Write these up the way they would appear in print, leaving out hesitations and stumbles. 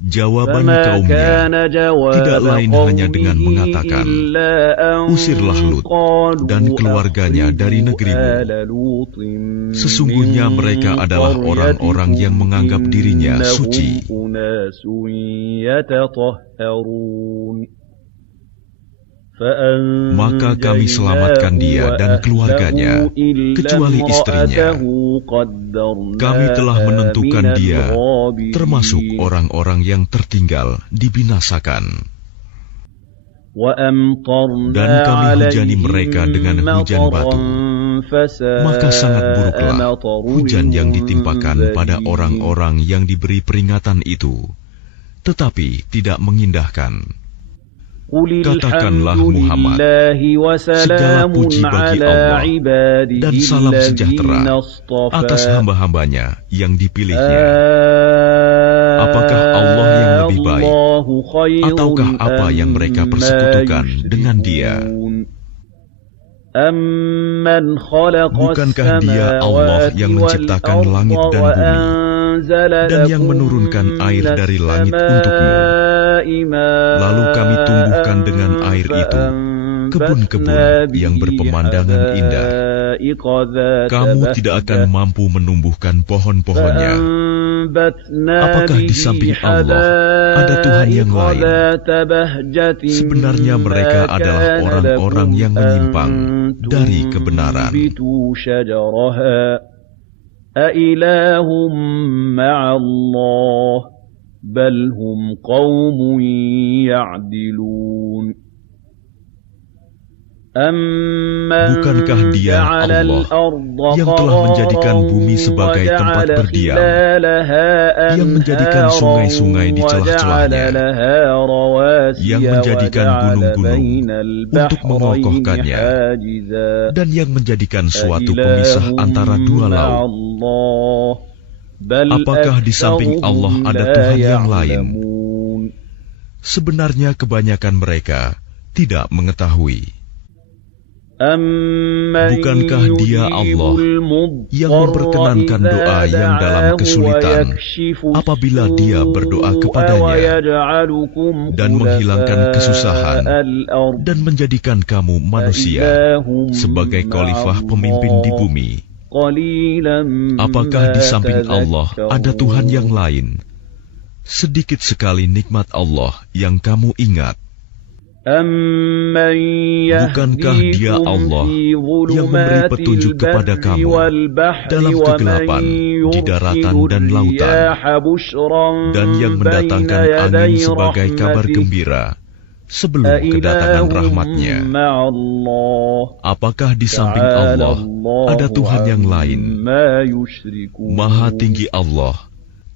Jawaban kaumnya tidak lain hanya dengan mengatakan, "Usirlah Lut dan keluarganya dari negerimu. Sesungguhnya mereka adalah orang-orang yang menganggap dirinya suci." Maka kami selamatkan dia dan keluarganya, kecuali istrinya. Kami telah menentukan dia termasuk orang-orang yang tertinggal, dibinasakan. Dan kami hujani mereka dengan hujan batu. Maka sangat buruklah hujan yang ditimpakan pada orang-orang yang diberi peringatan itu, tetapi tidak mengindahkan. Katakanlah Muhammad, segala puji bagi Allah dan salam sejahtera atas hamba-hambanya yang dipilihnya. Apakah Allah yang lebih baik, ataukah apa yang mereka persekutukan dengan Dia? Bukankah Dia Allah yang menciptakan langit dan bumi, dan yang menurunkan air dari langit untukmu? Lalu kami tumbuhkan dengan air itu kebun-kebun yang berpemandangan indah. Kamu tidak akan mampu menumbuhkan pohon-pohonnya. Apakah di samping Allah ada Tuhan yang lain? Sebenarnya mereka adalah orang-orang yang menyimpang dari kebenaran. Ailahum ma'allah bal hum qaumun ya'dilun. Bukankah Dia Allah yang telah menjadikan bumi sebagai tempat berdiam, yang menjadikan sungai-sungai di celah-celahnya, yang menjadikan gunung-gunung untuk mengokohkannya, dan yang menjadikan suatu pemisah antara dua laut? Apakah di samping Allah ada Tuhan yang lain? Sebenarnya kebanyakan mereka tidak mengetahui. Bukankah Dia Allah yang memperkenankan doa yang dalam kesulitan apabila Dia berdoa kepadanya, dan menghilangkan kesusahan, dan menjadikan kamu manusia sebagai khalifah pemimpin di bumi? Apakah di samping Allah ada Tuhan yang lain? Sedikit sekali nikmat Allah yang kamu ingat. Bukankah Dia Allah yang memberi petunjuk kepada kamu dalam kegelapan di daratan dan lautan, dan yang mendatangkan angin sebagai kabar gembira sebelum kedatangan rahmat-Nya? Apakah di samping Allah ada Tuhan yang lain? Maha tinggi Allah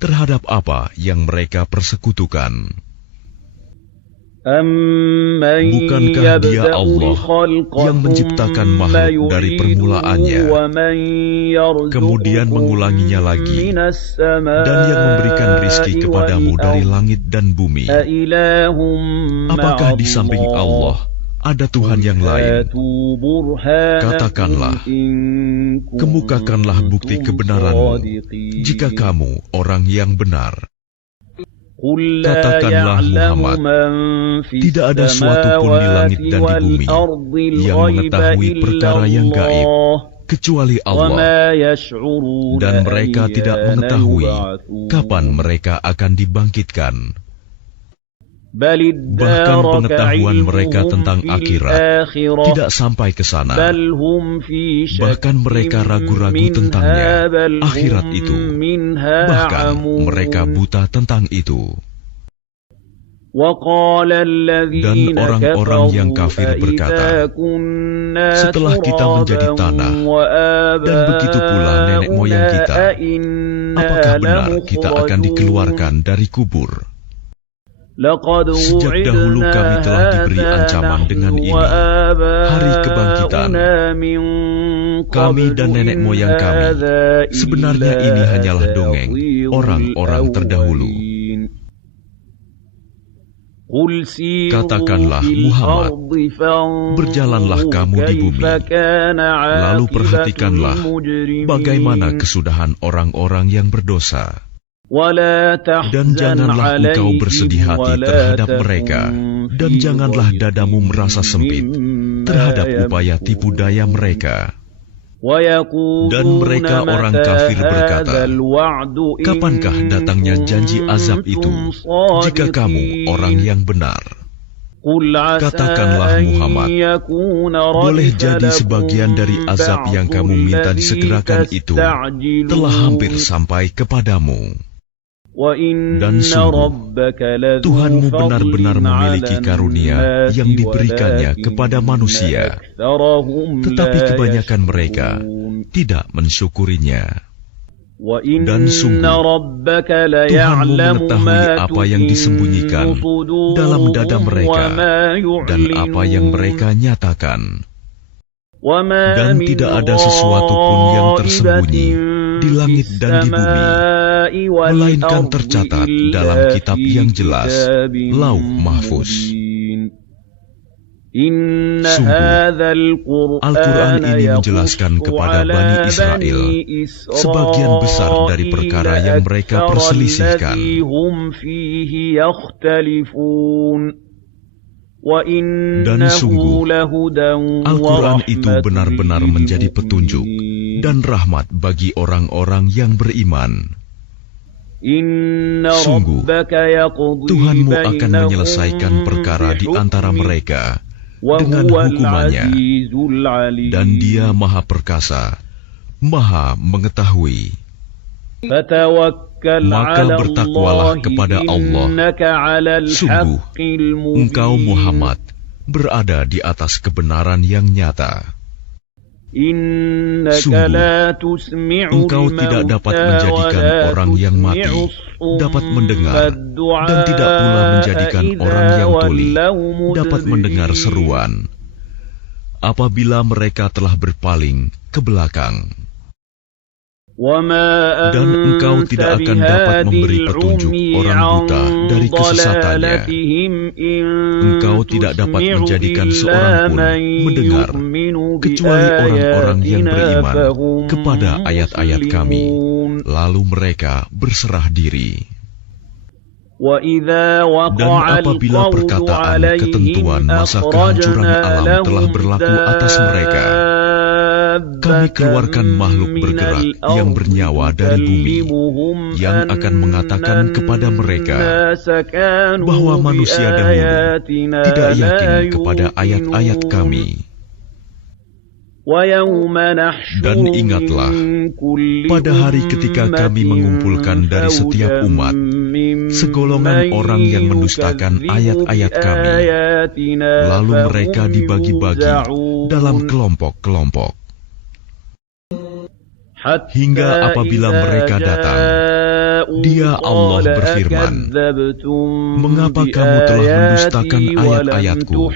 terhadap apa yang mereka persekutukan. Bukankah Dia Allah yang menciptakan makhluk dari permulaannya, kemudian mengulanginya lagi, dan yang memberikan rizki kepadamu dari langit dan bumi? Apakah di samping Allah ada Tuhan yang lain? Katakanlah, kemukakanlah bukti kebenaranmu jika kamu orang yang benar. Katakanlah Muhammad, tidak ada suatu pun di langit dan di bumi yang mengetahui perkara yang gaib kecuali Allah, dan mereka tidak mengetahui kapan mereka akan dibangkitkan. Bahkan pengetahuan mereka tentang akhirat tidak sampai ke sana. Bahkan mereka ragu-ragu tentangnya, akhirat itu. Bahkan mereka buta tentang itu. Dan orang-orang yang kafir berkata, setelah kita menjadi tanah, dan begitu pula nenek moyang kita, apakah benar kita akan dikeluarkan dari kubur? Sejak dahulu kami telah diberi ancaman dengan ini, hari kebangkitan. Kami dan nenek moyang kami, sebenarnya ini hanyalah dongeng orang-orang terdahulu. Katakanlah Muhammad, berjalanlah kamu di bumi, lalu perhatikanlah bagaimana kesudahan orang-orang yang berdosa. Dan janganlah engkau bersedih hati terhadap mereka, dan janganlah dadamu merasa sempit terhadap upaya tipu daya mereka. Dan mereka orang kafir berkata, kapankah datangnya janji azab itu, jika kamu orang yang benar? Katakanlah Muhammad, boleh jadi sebagian dari azab yang kamu minta disegerakan itu telah hampir sampai kepadamu. Dan sungguh, Tuhanmu benar-benar memiliki karunia yang diberikannya kepada manusia, tetapi kebanyakan mereka tidak mensyukurinya. Dan sungguh, Tuhanmu mengetahui apa yang disembunyikan dalam dada mereka dan apa yang mereka nyatakan. Dan tidak ada sesuatu pun yang tersembunyi di langit dan di bumi, melainkan tercatat dalam kitab yang jelas, Lauh Mahfuz. Sungguh, Al-Quran ini menjelaskan kepada Bani Israel sebagian besar dari perkara yang mereka perselisihkan. Dan sungguh, Al-Quran itu benar-benar menjadi petunjuk dan rahmat bagi orang-orang yang beriman. Sungguh, Tuhanmu akan menyelesaikan perkara di antara mereka dengan hukumannya, dan Dia Maha Perkasa, Maha Mengetahui. Maka bertakwalah kepada Allah. Sungguh, engkau Muhammad berada di atas kebenaran yang nyata. Sungguh, engkau tidak dapat menjadikan orang yang mati dapat mendengar, dan tidak pula menjadikan orang yang tuli dapat mendengar seruan apabila mereka telah berpaling ke belakang. Dan engkau tidak akan dapat memberi petunjuk orang buta dari kesesatannya. Engkau tidak dapat menjadikan seorang pun mendengar, kecuali orang-orang yang beriman kepada ayat-ayat kami, lalu mereka berserah diri. Dan apabila perkataan ketentuan masa kehancuran alam telah berlaku atas mereka, kami keluarkan makhluk bergerak yang bernyawa dari bumi, yang akan mengatakan kepada mereka bahwa manusia dahulu tidak yakin kepada ayat-ayat kami. Dan ingatlah, pada hari ketika kami mengumpulkan dari setiap umat segolongan orang yang mendustakan ayat-ayat kami, lalu mereka dibagi-bagi dalam kelompok-kelompok. Hingga apabila mereka datang, Dia Allah berfirman, mengapa kamu telah mendustakan ayat-ayatku,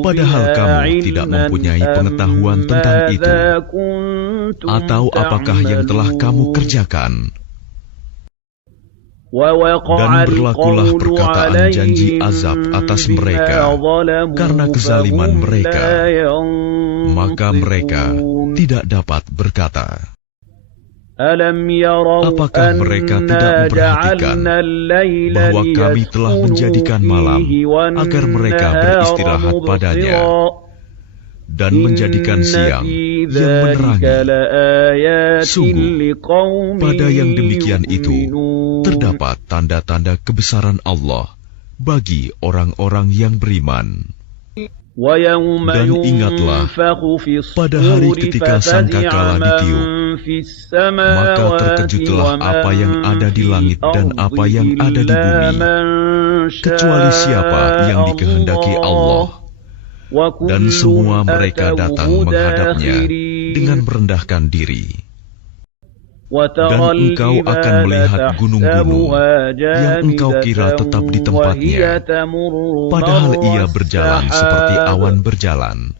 padahal kamu tidak mempunyai pengetahuan tentang itu? Atau apakah yang telah kamu kerjakan? Dan berlakulah perkataan janji azab atas mereka karena kezaliman mereka, maka mereka tidak dapat berkata, apakah mereka tidak memperhatikan bahwa kami telah menjadikan malam agar mereka beristirahat padanya, dan menjadikan siang yang menerangi? Sungguh, pada yang demikian itu terdapat tanda-tanda kebesaran Allah bagi orang-orang yang beriman. Dan ingatlah, pada hari ketika sangkakala ditiup, maka terkejutlah apa yang ada di langit dan apa yang ada di bumi, kecuali siapa yang dikehendaki Allah. Dan semua mereka datang menghadapnya dengan merendahkan diri. Dan engkau akan melihat gunung-gunung yang engkau kira tetap di tempatnya, padahal ia berjalan seperti awan berjalan.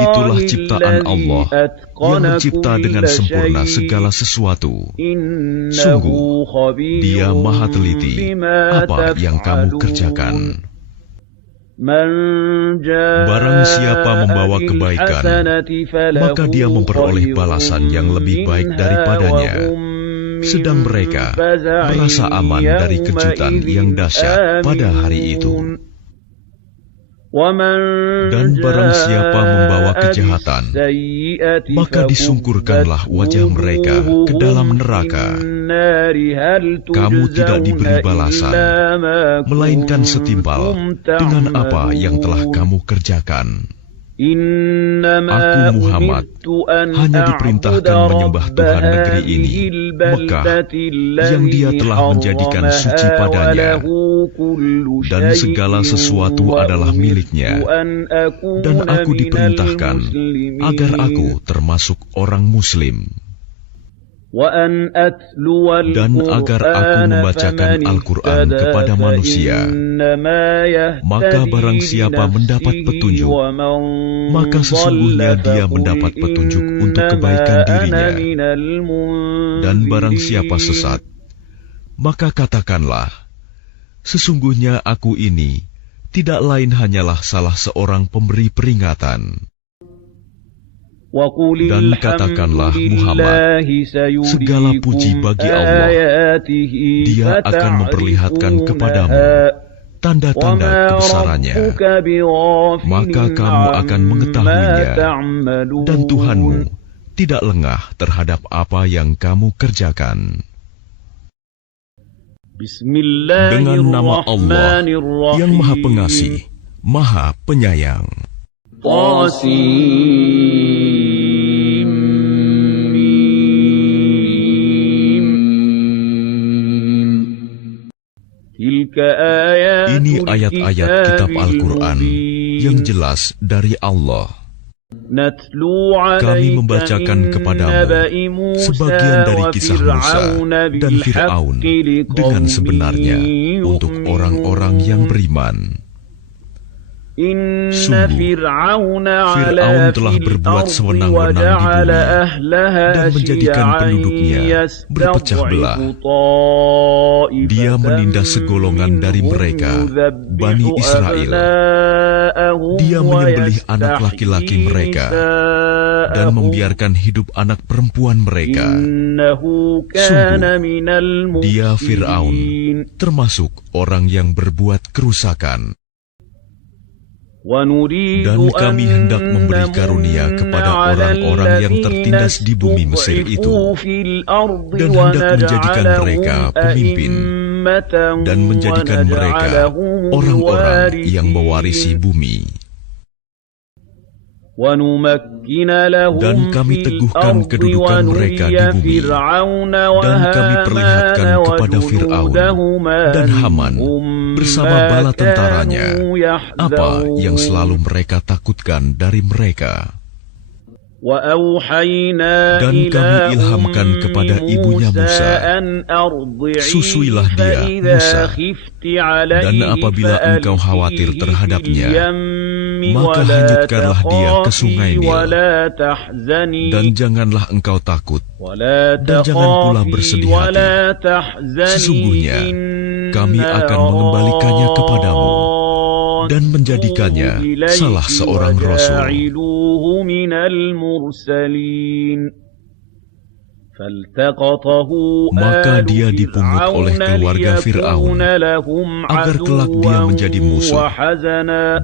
Itulah ciptaan Allah yang mencipta dengan sempurna segala sesuatu. Sungguh, Dia Maha Teliti apa yang kamu kerjakan. Barang siapa membawa kebaikan, maka dia memperoleh balasan yang lebih baik daripadanya, sedang mereka merasa aman dari kejutan yang dahsyat pada hari itu. Dan barang siapa membawa kejahatan, maka disungkurkanlah wajah mereka ke dalam neraka. Kamu tidak diberi balasan, melainkan setimpal dengan apa yang telah kamu kerjakan. Aku Muhammad hanya diperintahkan menyembah Tuhan negeri ini, Mekah, yang Dia telah menjadikan suci padanya, dan segala sesuatu adalah miliknya. Dan aku diperintahkan agar aku termasuk orang Muslim, dan agar aku membacakan Al-Quran kepada manusia. Maka barang siapa mendapat petunjuk, maka sesungguhnya dia mendapat petunjuk untuk kebaikan dirinya. Dan barang siapa sesat, maka katakanlah, sesungguhnya aku ini tidak lain hanyalah salah seorang pemberi peringatan. Dan katakanlah Muhammad, segala puji bagi Allah. Dia akan memperlihatkan kepadamu tanda-tanda kebesarannya, maka kamu akan mengetahuinya. Dan Tuhanmu tidak lengah terhadap apa yang kamu kerjakan. Dengan nama Allah yang Maha Pengasih, Maha Penyayang. Ini ayat-ayat kitab Al-Quran yang jelas dari Allah. Kami membacakan kepadamu sebagian dari kisah Musa dan Fir'aun dengan sebenarnya untuk orang-orang yang beriman. Sungguh, Fir'aun telah berbuat sewenang-wenang di bumi dan menjadikan penduduknya berpecah belah. Dia menindas segolongan dari mereka, Bani Israel. Dia menyembelih anak laki-laki mereka dan membiarkan hidup anak perempuan mereka. Sungguh, dia Fir'aun termasuk orang yang berbuat kerusakan. Dan kami hendak memberi karunia kepada orang-orang yang tertindas di bumi Mesir itu, dan hendak menjadikan mereka pemimpin, dan menjadikan mereka orang-orang yang mewarisi bumi. Dan kami teguhkan kedudukan mereka di bumi, dan kami perlihatkan kepada Fir'aun dan Haman bersama bala tentaranya apa yang selalu mereka takutkan dari mereka. Dan kami ilhamkan kepada ibunya Musa, susuilah dia, Musa, dan apabila engkau khawatir terhadapnya, maka hanyutkanlah dia ke sungai Nil. Dan janganlah engkau takut, dan jangan pula bersedih hati. Sesungguhnya kami akan mengembalikannya kepadamu dan menjadikannya salah seorang rasul. Maka dia dipungut oleh keluarga Fir'aun agar kelak dia menjadi musuh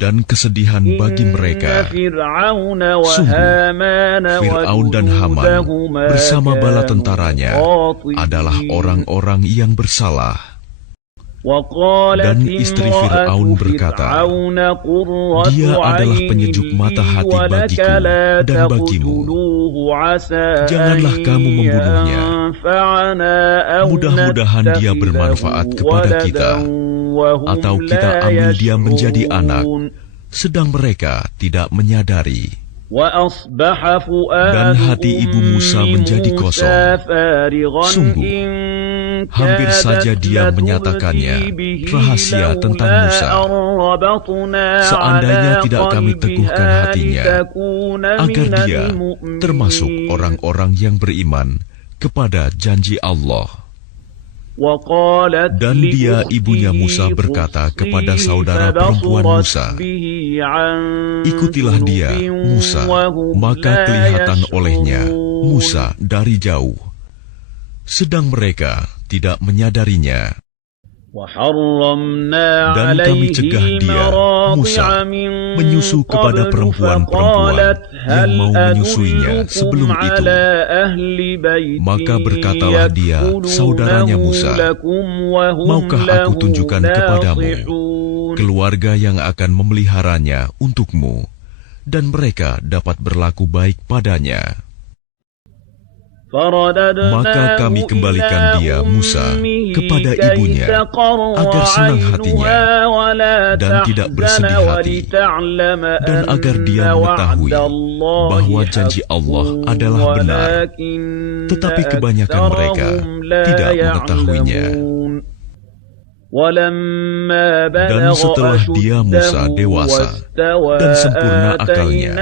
dan kesedihan bagi mereka. Sungguh, Fir'aun dan Haman bersama bala tentaranya adalah orang-orang yang bersalah. Dan istri Fir'aun berkata, dia adalah penyejuk mata hati bagiku dan bagimu. Janganlah kamu membunuhnya. Mudah-mudahan dia bermanfaat kepada kita, atau kita ambil dia menjadi anak, sedang mereka tidak menyadari. Dan hati ibu Musa menjadi kosong. Sungguh, hampir saja dia menyatakannya rahasia tentang Musa. Seandainya tidak kami teguhkan hatinya, agar dia termasuk orang-orang yang beriman kepada janji Allah. Dan dia, ibunya Musa, berkata kepada saudara perempuan Musa, ikutilah dia, Musa. Maka kelihatan olehnya Musa dari jauh. sedang mereka tidak menyadarinya. Dan kami cegah dia, Musa, menyusu kepada perempuan-perempuan yang mau menyusuinya sebelum itu. Maka berkatalah dia, saudaranya Musa, maukah aku tunjukkan kepadamu keluarga yang akan memeliharanya untukmu, dan mereka dapat berlaku baik padanya. Maka kami kembalikan dia, Musa, kepada ibunya, agar senang hatinya dan tidak bersedih hati, dan agar dia mengetahui bahwa janji Allah adalah benar, tetapi kebanyakan mereka tidak mengetahuinya. Dan setelah dia, Musa, dewasa dan sempurna akalnya,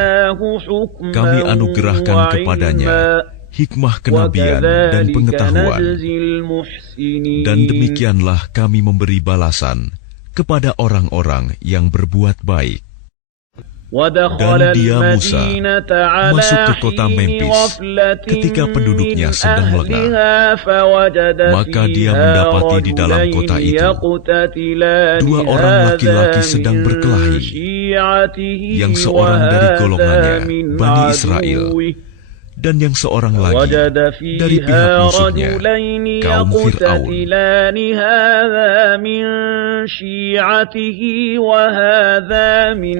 kami anugerahkan kepadanya hikmah kenabian dan pengetahuan, dan demikianlah kami memberi balasan kepada orang-orang yang berbuat baik. Dan dia, Musa, masuk ke kota Memphis ketika penduduknya sedang lengah. Maka dia mendapati di dalam kota itu 2 orang laki-laki sedang berkelahi, yang seorang dari golongannya, Bani Israel, dan yang seorang lagi dari pihak musuhnya, kaum Fir'aun.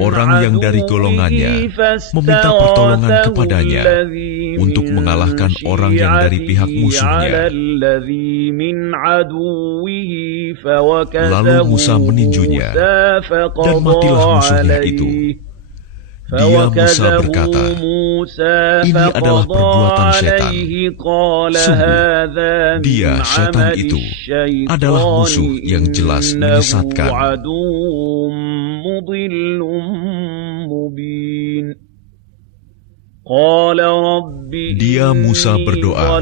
Orang yang dari golongannya meminta pertolongan kepadanya untuk mengalahkan orang yang dari pihak musuhnya. Lalu Musa meninjunya, dan matilah musuhnya itu. Dia, Musa, berkata, ini adalah perbuatan setan. Sungguh, dia, setan itu, adalah musuh yang jelas menyesatkan. Dia, Musa, berdoa,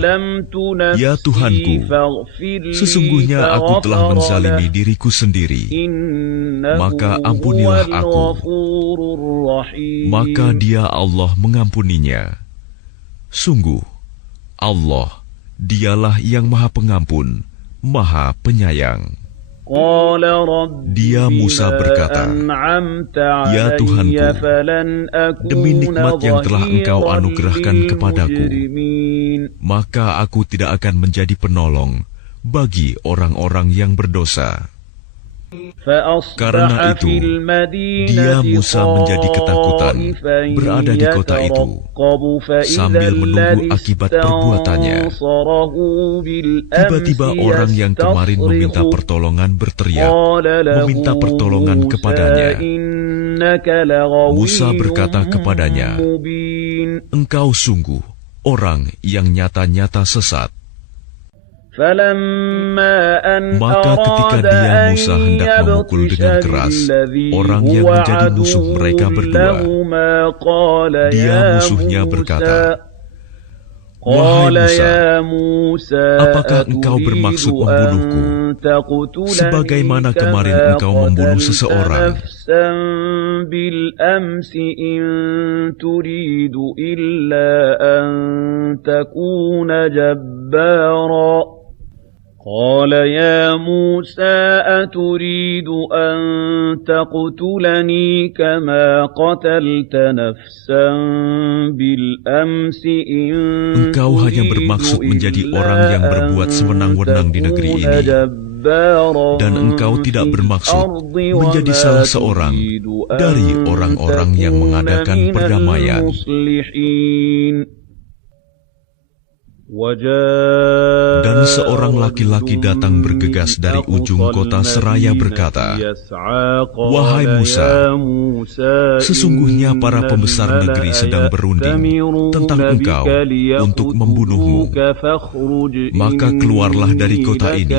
ya Tuhanku, sesungguhnya aku telah menzalimi diriku sendiri, maka ampunilah aku. Maka dia, Allah, mengampuninya. Sungguh, Allah, dialah yang Maha Pengampun, Maha Penyayang. Dia, Musa, berkata, ya Tuhanku, demi nikmat yang telah Engkau anugerahkan kepadaku, maka aku tidak akan menjadi penolong bagi orang-orang yang berdosa. Karena itu, dia, Musa, menjadi ketakutan berada di kota itu, sambil menunggu akibat perbuatannya. Tiba-tiba orang yang kemarin meminta pertolongan berteriak, meminta pertolongan kepadanya. Musa berkata kepadanya, engkau sungguh orang yang nyata-nyata sesat. Maka ketika dia, Musa, hendak memukul dengan keras orang yang menjadi musuh mereka berdua, dia, musuhnya, berkata, wahai Musa, apakah engkau bermaksud membunuhku, sebagaimana kemarin engkau membunuh seseorang? قال يا موسى أتريد أن تقتلني كما قتلت نفسا بالأمس إن Engkau hanya bermaksud menjadi orang yang berbuat sewenang-wenang di negeri ini, dan engkau tidak bermaksud menjadi salah seorang dari orang-orang yang mengadakan perdamaian. Dan seorang laki-laki datang bergegas dari ujung kota seraya berkata, wahai Musa, sesungguhnya para pembesar negeri sedang berunding tentang engkau untuk membunuhmu. Maka keluarlah dari kota ini.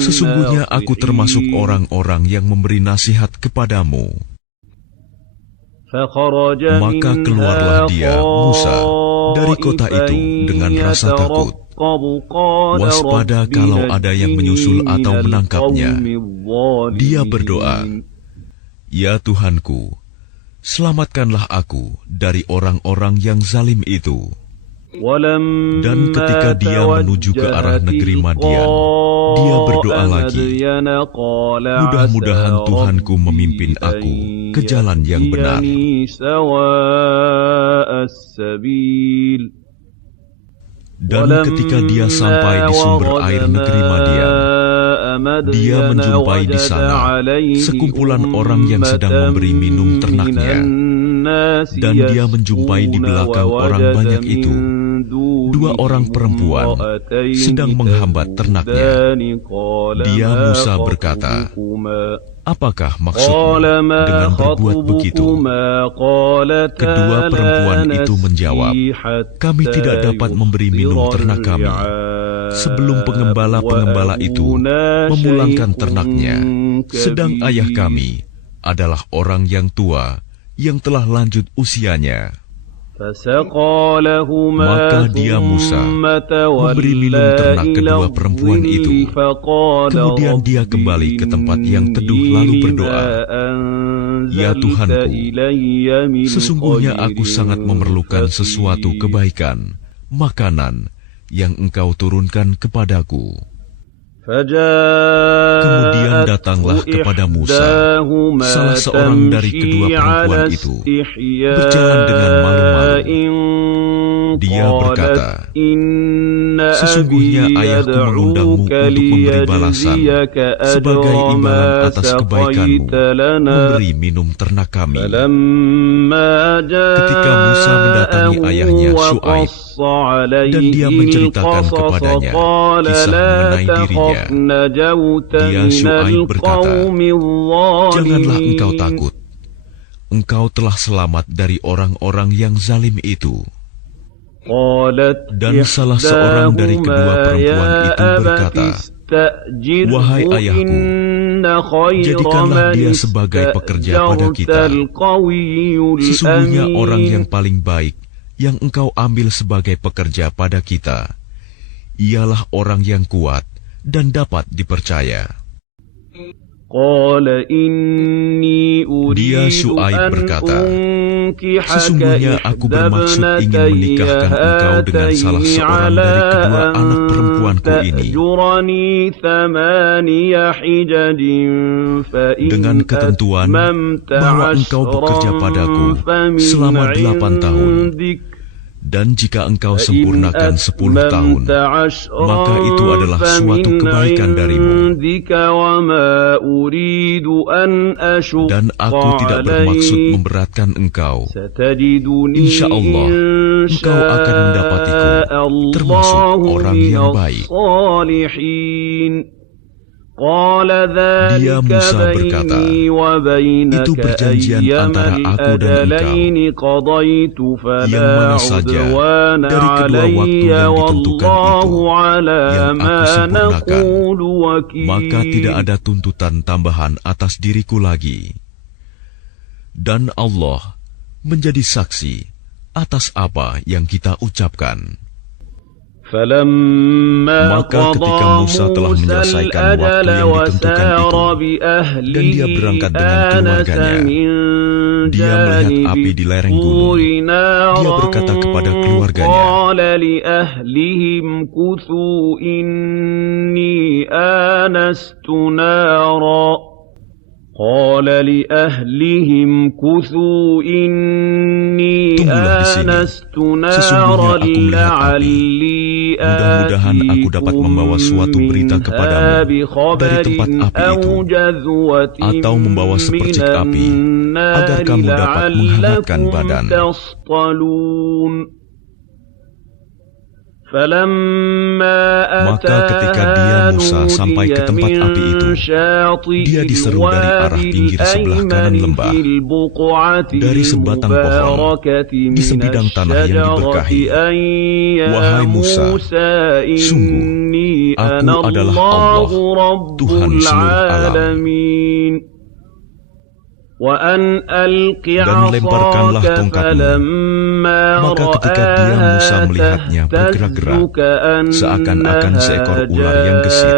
Sesungguhnya aku termasuk orang-orang yang memberi nasihat kepadamu. Maka keluarlah dia, Musa, dari kota itu dengan rasa takut, waspada kalau ada yang menyusul atau menangkapnya. Dia berdoa, ya Tuhanku, selamatkanlah aku dari orang-orang yang zalim itu. Dan ketika dia menuju ke arah negeri Madian, dia berdoa lagi, mudah-mudahan Tuhanku memimpin aku ke jalan yang benar. Dan ketika dia sampai di sumber air negeri Madian, dia menjumpai di sana sekumpulan orang yang sedang memberi minum ternaknya. Dan dia menjumpai di belakang orang banyak itu dua orang perempuan sedang menghambat ternaknya. Dia Musa berkata, apakah maksudmu dengan berbuat begitu? Kedua perempuan itu menjawab, kami tidak dapat memberi minum ternak kami sebelum pengembala-pengembala itu memulangkan ternaknya, sedang ayah kami adalah orang yang tua yang telah lanjut usianya. Maka dia Musa memberi minum ternak kedua perempuan itu. Kemudian dia kembali ke tempat yang teduh lalu berdoa, ya Tuhanku, sesungguhnya aku sangat memerlukan sesuatu kebaikan, makanan yang Engkau turunkan kepadaku. Kemudian datanglah kepada Musa salah seorang dari kedua perempuan itu, berjalan dengan malu-malu. Dia berkata, sesungguhnya ayahku mengundangmu untuk memberi balasan sebagai imbalan atas kebaikanmu, memberi minum ternak kami. Ketika Musa mendatangi ayahnya Syuaib, dan dia menceritakan kepadanya kisah mengenai dirinya, dia Syuaib berkata, janganlah engkau takut, engkau telah selamat dari orang-orang yang zalim itu. Dan salah seorang dari kedua perempuan itu berkata, wahai ayahku, jadikanlah dia sebagai pekerja pada kita. Sesungguhnya orang yang paling baik yang engkau ambil sebagai pekerja pada kita, ialah orang yang kuat dan dapat dipercaya. Dia Syuaib berkata, sesungguhnya aku bermaksud ingin menikahkan engkau dengan salah seorang dari kedua anak perempuanku ini, dengan ketentuan bahwa engkau bekerja padaku selama 8 tahun. Dan jika engkau sempurnakan 10 tahun, maka itu adalah suatu kebaikan darimu. Dan aku tidak bermaksud memberatkan engkau. Insya Allah, engkau akan mendapatiku termasuk orang yang baik. Dia Musa berkata, itu perjanjian antara aku dan engkau, yang mana saja dari kedua waktu yang ditentukan itu yang aku sempurnakan, maka tidak ada tuntutan tambahan atas diriku lagi. Dan Allah menjadi saksi atas apa yang kita ucapkan. Maka ketika Musa telah menyelesaikan waktu yang ditentukan itu, dan dia berangkat dengan keluarganya, dia melihat api di lereng gunung. Dia berkata kepada keluarganya, tunggulah di sini, sesungguhnya aku melihat api. Mudah-mudahan aku dapat membawa suatu berita kepadamu dari tempat api itu, atau membawa sepercik api, agar kamu dapat menghangatkan badan. Maka ketika dia Musa sampai ke tempat api itu, dia diseru dari arah pinggir sebelah kanan lembah, dari sebatang pohon, di sebidang tanah yang diberkahi. Wahai Musa, sungguh aku adalah Allah, Tuhan seluruh alam. Dan lemparkanlah tongkatmu. Maka ketika dia Musa melihatnya bergerak-gerak, seakan-akan seekor ular yang gesit,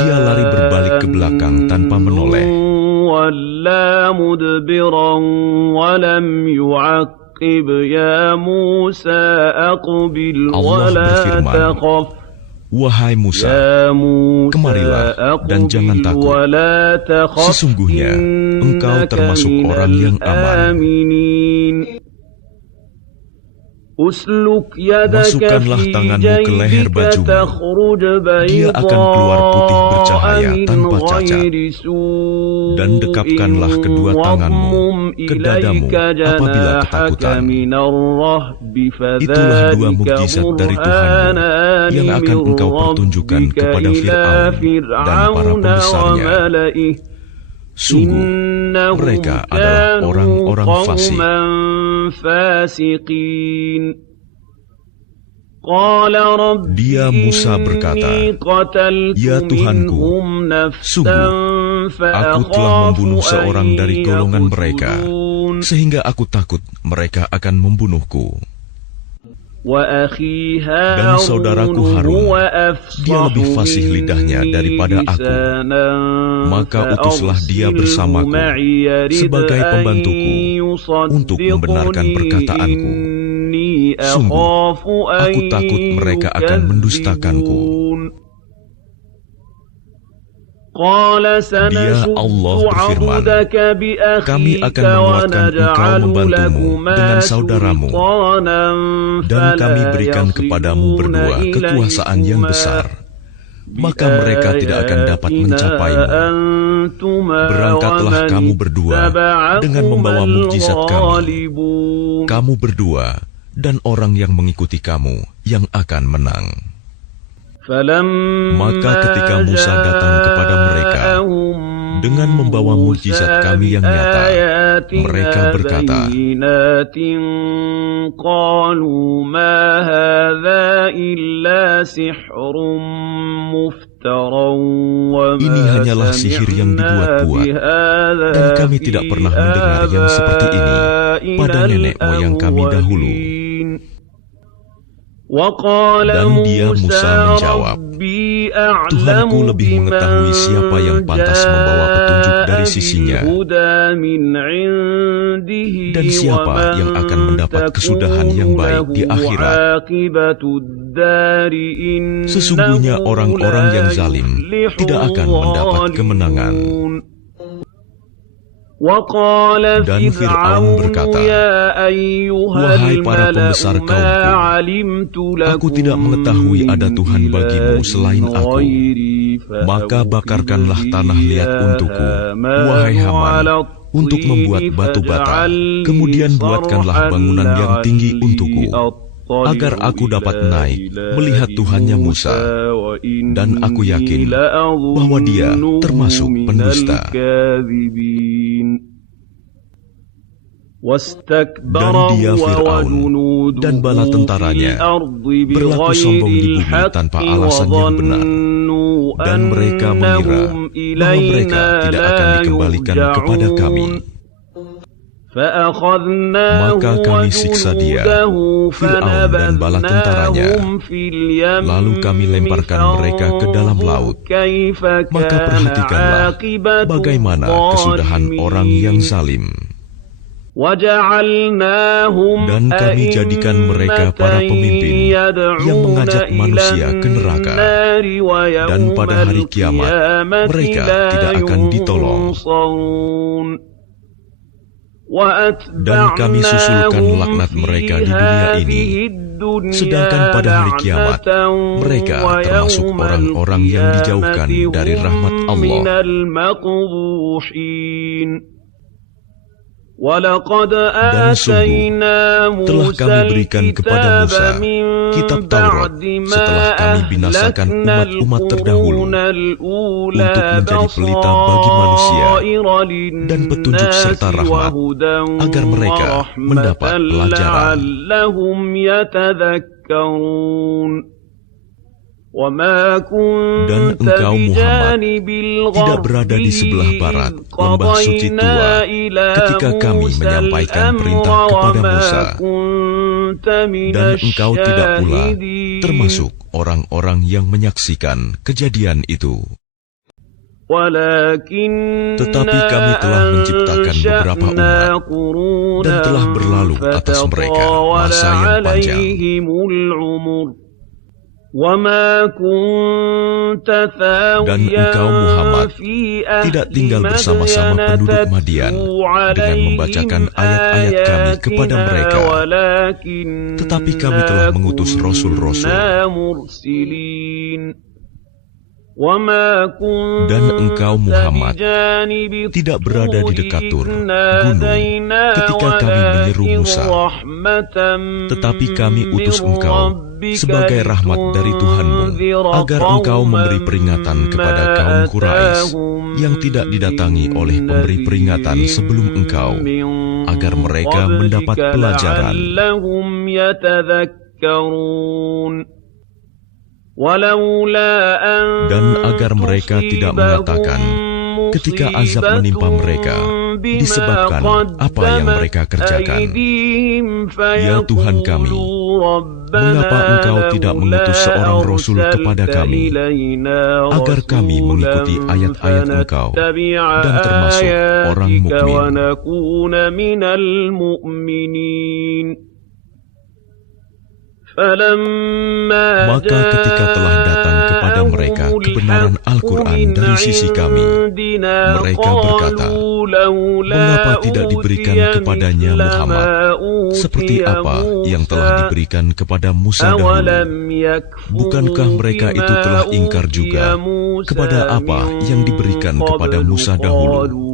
dia lari berbalik ke belakang tanpa menoleh. berfirman, "Wahai Musa, kemarilah dan jangan takut. Sesungguhnya engkau termasuk orang yang aman." Masukkanlah tanganmu ke leher bajumu, dia akan keluar putih bercahaya tanpa cacat. Dan dekapkanlah kedua tanganmu ke dadamu apabila ketakutan. Itulah dua mukjizat dari Tuhanmu yang akan engkau pertunjukkan kepada Fir'aun dan para pembesarnya. Sungguh, mereka adalah orang-orang fasik. Dia Musa berkata, "Ya Tuhanku, sungguh, aku telah membunuh seorang dari golongan mereka, sehingga aku takut mereka akan membunuhku. Dan saudaraku Harun, dia lebih fasih lidahnya daripada aku. Maka utuslah dia bersamaku sebagai pembantuku untuk membenarkan perkataanku. Sungguh, aku takut mereka akan mendustakanku." Dia Allah berfirman, "Kami akan menguatkan engkau membantumu dengan saudaramu, dan kami berikan kepadamu berdua kekuasaan yang besar. Maka mereka tidak akan dapat mencapaimu. Berangkatlah kamu berdua dengan membawa mukjizat kami. Kamu berdua dan orang yang mengikuti kamu yang akan menang." Maka ketika Musa datang kepada mereka dengan membawa mukjizat kami yang nyata, mereka berkata, "Ini hanyalah sihir yang dibuat-buat, dan kami tidak pernah mendengar yang seperti ini pada nenek moyang kami dahulu." Dan dia Musa menjawab, "Tuhanku lebih mengetahui siapa yang pantas membawa petunjuk dari sisinya, dan siapa yang akan mendapat kesudahan yang baik di akhirat. Sesungguhnya orang-orang yang zalim tidak akan mendapat kemenangan." Dan Fir'aun berkata, "Wahai para pembesar kaumku, aku tidak mengetahui ada Tuhan bagimu selain aku. Maka bakarkanlah tanah liat untukku, wahai Haman, untuk membuat batu bata. Kemudian buatkanlah bangunan yang tinggi untukku, agar aku dapat naik melihat Tuhannya Musa. Dan aku yakin bahwa dia termasuk pendusta." Dan dia Fir'aun dan bala tentaranya berlaku sombong di bumi tanpa alasan yang benar, dan mereka mengira bahwa mereka tidak akan dikembalikan kepada kami. Maka kami siksa dia, Fir'aun dan bala tentaranya, lalu kami lemparkan mereka ke dalam laut. Maka perhatikanlah bagaimana kesudahan orang yang zalim. Dan kami jadikan mereka para pemimpin yang mengajak manusia ke neraka, dan pada hari kiamat mereka tidak akan ditolong. Dan kami susulkan laknat mereka di dunia ini, sedangkan pada hari kiamat mereka termasuk orang-orang yang dijauhkan dari rahmat Allah. Dan sungguh telah kami berikan kepada Musa kitab Taurat setelah kami binasakan umat-umat terdahulu, untuk menjadi pelita bagi manusia dan petunjuk serta rahmat, agar mereka mendapat pelajaran. Dan engkau Muhammad tidak berada di sebelah barat lembah suci tua ketika kami menyampaikan perintah kepada Musa, dan engkau tidak pula termasuk orang-orang yang menyaksikan kejadian itu. Tetapi kami telah menciptakan beberapa umat dan telah berlalu atas mereka masa yang panjang. Dan engkau Muhammad tidak tinggal bersama-sama penduduk Madian dengan membacakan ayat-ayat kami kepada mereka, tetapi kami telah mengutus rasul-rasul. Dan engkau Muhammad tidak berada di dekat gunung ketika kami menyeru Musa, tetapi kami utus engkau sebagai rahmat dari Tuhanmu, agar engkau memberi peringatan kepada kaum Quraisy yang tidak didatangi oleh pemberi peringatan sebelum engkau, agar mereka mendapat pelajaran. Dan agar mereka tidak mengatakan ketika azab menimpa mereka disebabkan apa yang mereka kerjakan, ya Tuhan kami, mengapa engkau tidak mengutus seorang rasul kepada kami agar kami mengikuti ayat-ayat engkau dan termasuk orang mukmin? Maka ketika telah datang kepada mereka kebenaran Al-Quran dari sisi kami, mereka berkata, mengapa tidak diberikan kepadanya Muhammad seperti apa yang telah diberikan kepada Musa dahulu? Bukankah mereka itu telah ingkar juga kepada apa yang diberikan kepada Musa dahulu?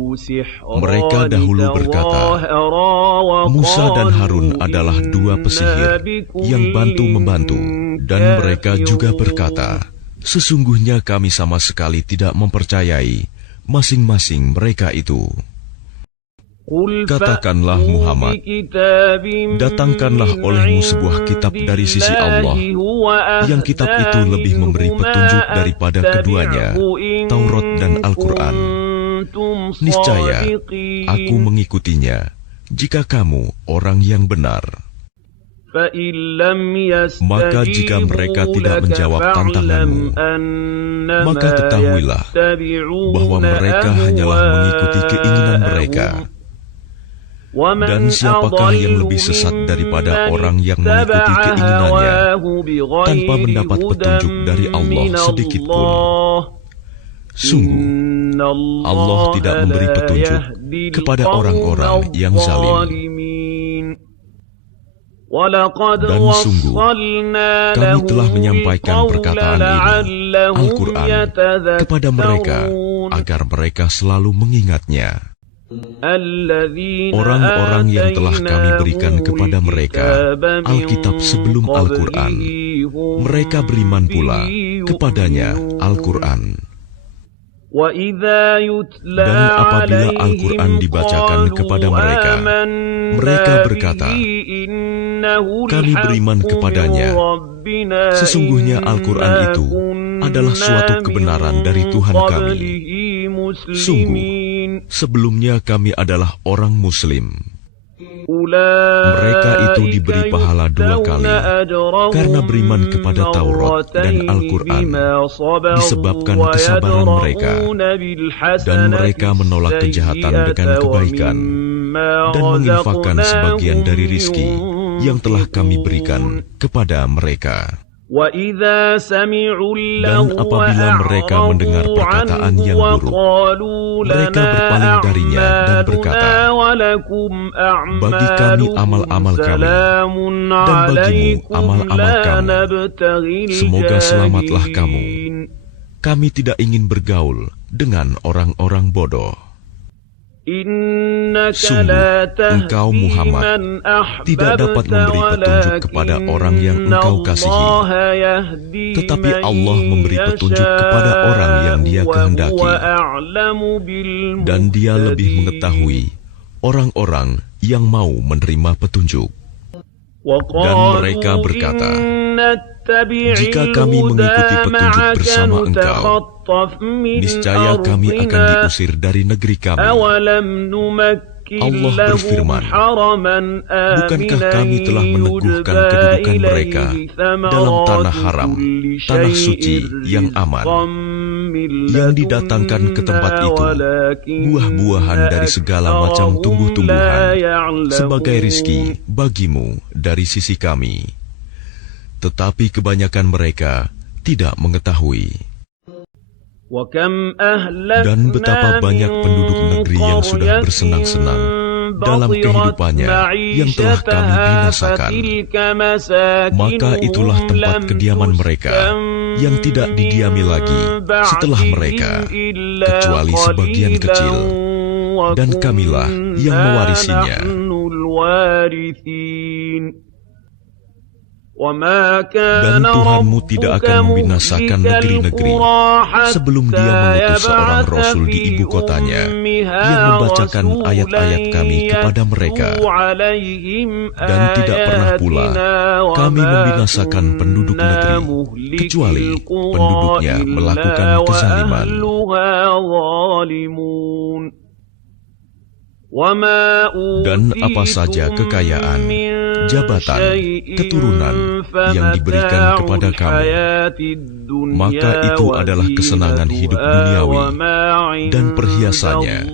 Mereka dahulu berkata, Musa dan Harun adalah dua pesihir yang bantu-membantu. Dan mereka juga berkata, sesungguhnya kami sama sekali tidak mempercayai masing-masing mereka itu. Katakanlah Muhammad, datangkanlah olehmu sebuah kitab dari sisi Allah, yang kitab itu lebih memberi petunjuk daripada keduanya, Taurat dan Al-Quran. Niscaya aku mengikutinya jika kamu orang yang benar. Maka jika mereka tidak menjawab tantanganmu, maka ketahuilah bahwa mereka hanyalah mengikuti keinginan mereka. Dan siapakah yang lebih sesat daripada orang yang mengikuti keinginannya tanpa mendapat petunjuk dari Allah sedikit pun? Sungguh, Allah tidak memberi petunjuk kepada orang-orang yang zalim. Dan sungguh, kami telah menyampaikan perkataan ini, Al-Quran, kepada mereka agar mereka selalu mengingatnya. Orang-orang yang telah kami berikan kepada mereka Alkitab sebelum Al-Quran, mereka beriman pula kepadanya Al-Quran. Dan apabila Al-Quran dibacakan kepada mereka, mereka berkata, kami beriman kepadanya. Sesungguhnya Al-Quran itu adalah suatu kebenaran dari Tuhan kami. Sungguh, sebelumnya kami adalah orang Muslim. Mereka itu diberi pahala 2 kali karena beriman kepada Taurat dan Al-Quran disebabkan kesabaran mereka, dan mereka menolak kejahatan dengan kebaikan dan menginfakkan sebagian dari rizki yang telah kami berikan kepada mereka. Dan apabila mereka mendengar perkataan yang buruk, mereka berpaling darinya dan berkata, bagi kami amal-amal kami, dan bagimu amal-amal kamu. Semoga selamatlah kamu. Kami tidak ingin bergaul dengan orang-orang bodoh. Sungguh, engkau Muhammad tidak dapat memberi petunjuk kepada orang yang engkau kasihi, tetapi Allah memberi petunjuk kepada orang yang Dia kehendaki, dan Dia lebih mengetahui orang-orang yang mau menerima petunjuk. Dan mereka berkata, jika kami mengikuti petunjuk bersama engkau, niscaya kami akan diusir dari negeri kami. Allah berfirman, bukankah kami telah meneguhkan kedudukan mereka dalam tanah haram, tanah suci yang aman, yang didatangkan ke tempat itu buah-buahan dari segala macam tumbuh-tumbuhan sebagai rizki bagimu dari sisi kami. Tetapi kebanyakan mereka tidak mengetahui. Dan betapa banyak penduduk negeri yang sudah bersenang-senang dalam kehidupannya yang telah kami binasakan. Maka itulah tempat kediaman mereka yang tidak didiami lagi setelah mereka, kecuali sebagian kecil, dan kamilah yang mewarisinya. Dan Tuhanmu tidak akan membinasakan negeri-negeri sebelum Dia mengutus seorang Rasul di ibu kotanya yang membacakan ayat-ayat kami kepada mereka. Dan tidak pernah pula kami membinasakan penduduk negeri kecuali penduduknya melakukan kezaliman. Dan apa saja kekayaan, jabatan, keturunan yang diberikan kepada kamu, maka itu adalah kesenangan hidup duniawi dan perhiasannya.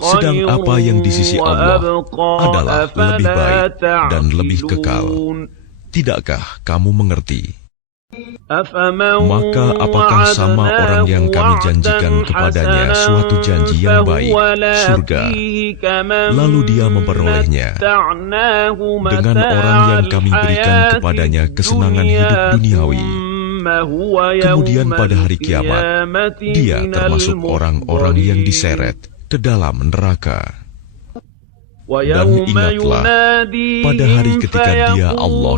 Sedang apa yang di sisi Allah adalah lebih baik dan lebih kekal. Tidakkah kamu mengerti? Maka apakah sama orang yang kami janjikan kepadanya suatu janji yang baik, surga, lalu dia memperolehnya, dengan orang yang kami berikan kepadanya kesenangan hidup duniawi, kemudian pada hari kiamat, dia termasuk orang-orang yang diseret ke dalam neraka. Dan ingatlah, pada hari ketika Dia Allah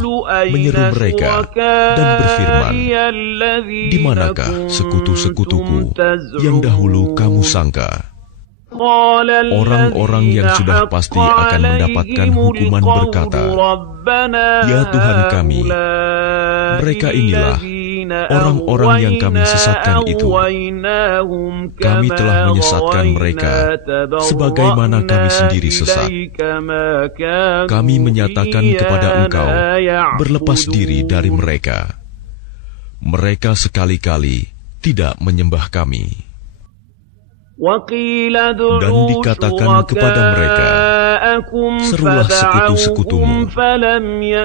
menyeru mereka dan berfirman, di manakah sekutu-sekutuku yang dahulu kamu sangka? Orang-orang yang sudah pasti akan mendapatkan hukuman berkata, ya Tuhan kami, mereka inilah orang-orang yang kami sesatkan itu. Kami telah menyesatkan mereka sebagaimana kami sendiri sesat. Kami menyatakan kepada Engkau berlepas diri dari mereka. Mereka sekali-kali tidak menyembah kami. Dan dikatakan kepada mereka, serulah sekutu-sekutumu.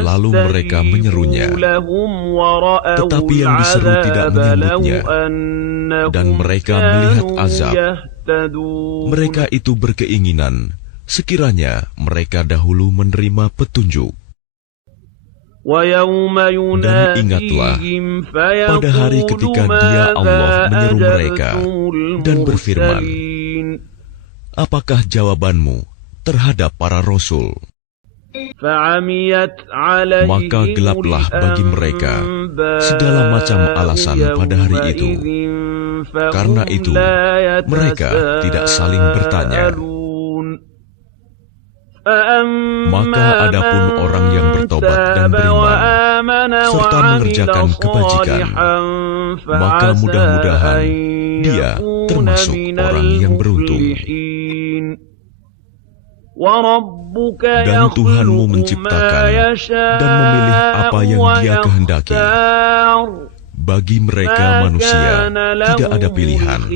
Lalu mereka menyerunya, tetapi yang diseru tidak menyambutnya. Dan mereka melihat azab. Mereka itu berkeinginan sekiranya mereka dahulu menerima petunjuk. Dan ingatlah, pada hari ketika Dia Allah menyeru mereka dan berfirman, apakah jawabanmu terhadap para rasul? Maka gelaplah bagi mereka segala macam alasan pada hari itu. Karena itu mereka tidak saling bertanya. Maka adapun orang yang bertobat dan beriman serta mengerjakan kebajikan, maka mudah-mudahan dia termasuk orang yang beruntung. Dan Tuhanmu menciptakan dan memilih apa yang Dia kehendaki. Bagi mereka manusia tidak ada pilihan.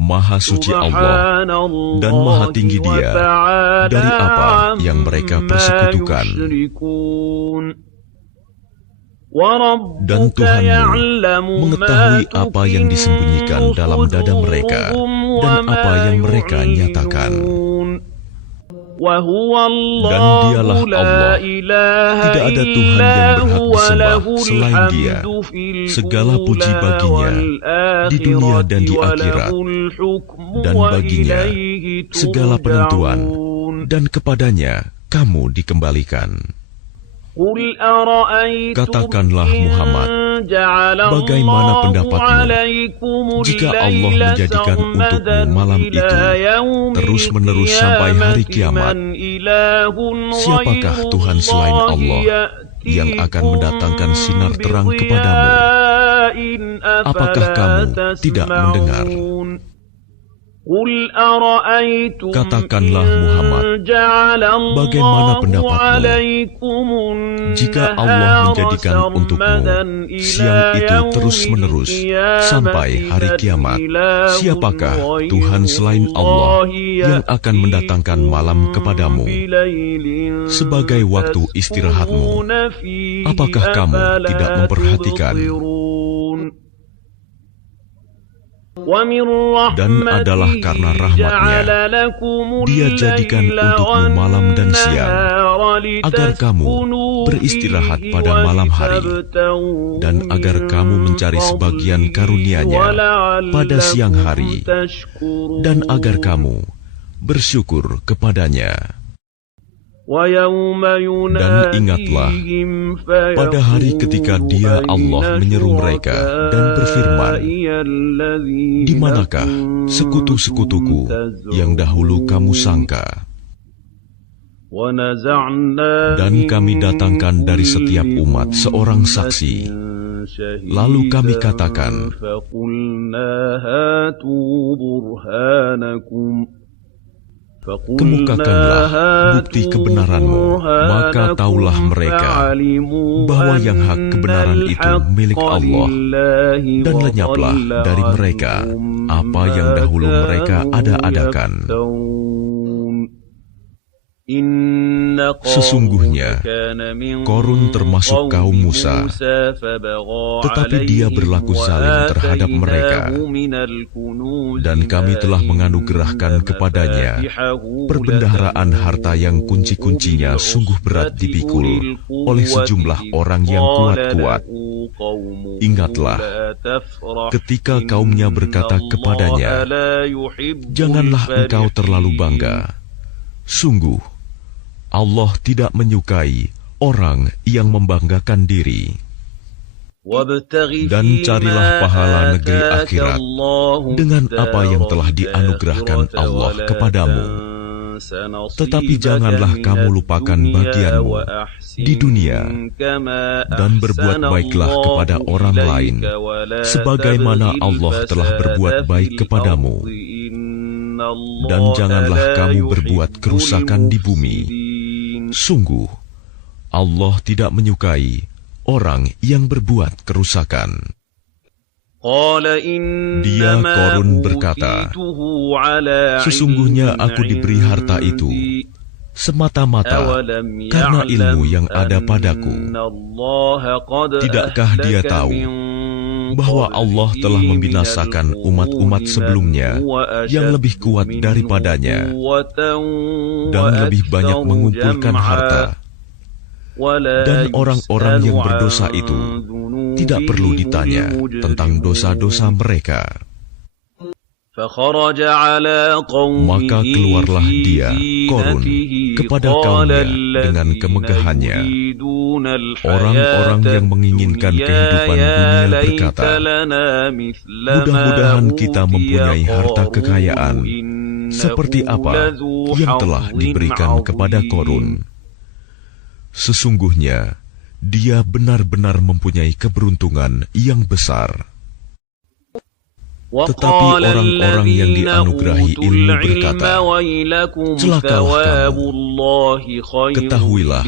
Maha suci Allah dan maha tinggi Dia dari apa yang mereka persekutukan. Dan Tuhanmu mengetahui apa yang disembunyikan dalam dada mereka dan apa yang mereka nyatakan. Dan Dialah Allah, tidak ada Tuhan yang berhak disembah selain Dia. Segala puji baginya di dunia dan di akhirat, dan baginya segala penentuan, dan kepadanya kamu dikembalikan. Katakanlah Muhammad, bagaimana pendapatmu jika Allah menjadikan untukmu malam itu terus-menerus sampai hari kiamat? Siapakah Tuhan selain Allah yang akan mendatangkan sinar terang kepadamu? Apakah kamu tidak mendengar? Katakanlah Muhammad, bagaimana pendapatmu jika Allah menjadikan untukmu siang itu terus-menerus sampai hari kiamat? Siapakah Tuhan selain Allah yang akan mendatangkan malam kepadamu sebagai waktu istirahatmu? Apakah kamu tidak memperhatikan? Dan adalah karena rahmat-Nya, Dia jadikan untukmu malam dan siang, agar kamu beristirahat pada malam hari, dan agar kamu mencari sebagian karunia-Nya pada siang hari, dan agar kamu bersyukur kepada-Nya. Dan ingatlah, pada hari ketika Dia Allah menyeru mereka dan berfirman, di manakah sekutu-sekutuku yang dahulu kamu sangka? Dan kami datangkan dari setiap umat seorang saksi, lalu kami katakan, kemukakanlah bukti kebenaranmu, maka taulah mereka bahwa yang hak kebenaran itu milik Allah, dan lenyaplah dari mereka apa yang dahulu mereka ada-adakan. Sesungguhnya Qarun termasuk kaum Musa, tetapi dia berlaku zalim terhadap mereka, dan kami telah menganugerahkan kepadanya perbendaharaan harta yang kunci-kuncinya sungguh berat dipikul oleh sejumlah orang yang kuat-kuat. Ingatlah ketika kaumnya berkata kepadanya, janganlah engkau terlalu bangga. Sungguh Allah tidak menyukai orang yang membanggakan diri. Dan carilah pahala negeri akhirat dengan apa yang telah dianugerahkan Allah kepadamu. Tetapi janganlah kamu lupakan bagianmu di dunia, dan berbuat baiklah kepada orang lain, sebagaimana Allah telah berbuat baik kepadamu. Dan janganlah kamu berbuat kerusakan di bumi. Sungguh, Allah tidak menyukai orang yang berbuat kerusakan. Dia Qarun berkata, sesungguhnya aku diberi harta itu semata-mata karena ilmu yang ada padaku. Tidakkah dia tahu bahwa Allah telah membinasakan umat-umat sebelumnya yang lebih kuat daripadanya dan lebih banyak mengumpulkan harta, dan orang-orang yang berdosa itu tidak perlu ditanya tentang dosa-dosa mereka. Maka keluarlah dia, Qarun, kepada kaumnya dengan kemegahannya. Orang-orang yang menginginkan kehidupan dunia berkata, mudah-mudahan kita mempunyai harta kekayaan seperti apa yang telah diberikan kepada Qarun. Sesungguhnya dia benar-benar mempunyai keberuntungan yang besar. Tetapi orang-orang yang dianugerahi ilmu berkata, celakalah kamu, ketahuilah,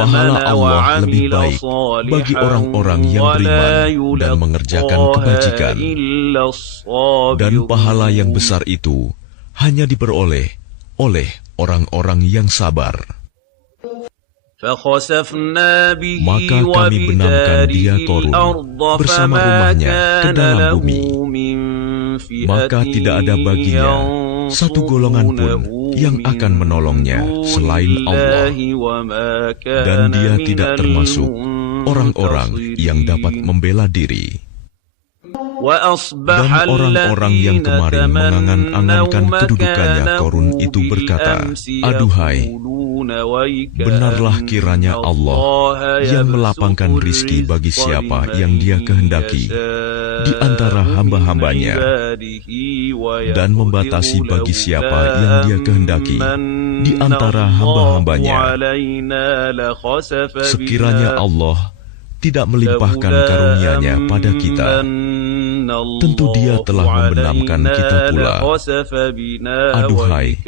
pahala Allah lebih baik bagi orang-orang yang beriman dan mengerjakan kebajikan, dan pahala yang besar itu hanya diperoleh oleh orang-orang yang sabar. Maka kami benamkan dia Qarun bersama rumahnya ke dalam bumi. Maka tidak ada baginya satu golongan pun yang akan menolongnya selain Allah. Dan dia tidak termasuk orang-orang yang dapat membela diri. Dan orang-orang yang kemarin mengangan-angankan kedudukannya Qarun itu berkata, aduhai, benarlah kiranya Allah yang melapangkan rizki bagi siapa yang Dia kehendaki di antara hamba-hambanya, dan membatasi bagi siapa yang Dia kehendaki di antara hamba-hambanya. Sekiranya Allah tidak melimpahkan karunia-Nya pada kita, tentu Dia telah membenamkan kita pula. Aduhai,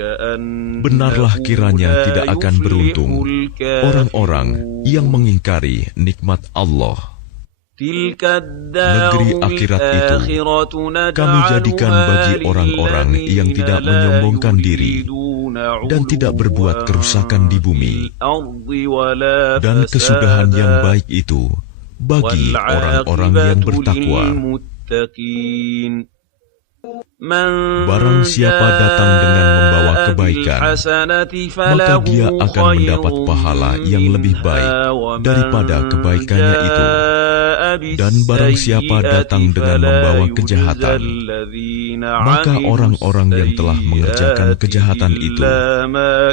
benarlah kiranya tidak akan beruntung orang-orang yang mengingkari nikmat Allah. Negeri akhirat itu kami jadikan bagi orang-orang yang tidak menyombongkan diri dan tidak berbuat kerusakan di bumi, dan kesudahan yang baik itu bagi orang-orang yang bertakwa. Barang siapa datang dengan membawa kebaikan, maka dia akan mendapat pahala yang lebih baik daripada kebaikannya itu. Dan barang siapa datang dengan membawa kejahatan, maka orang-orang yang telah mengerjakan kejahatan itu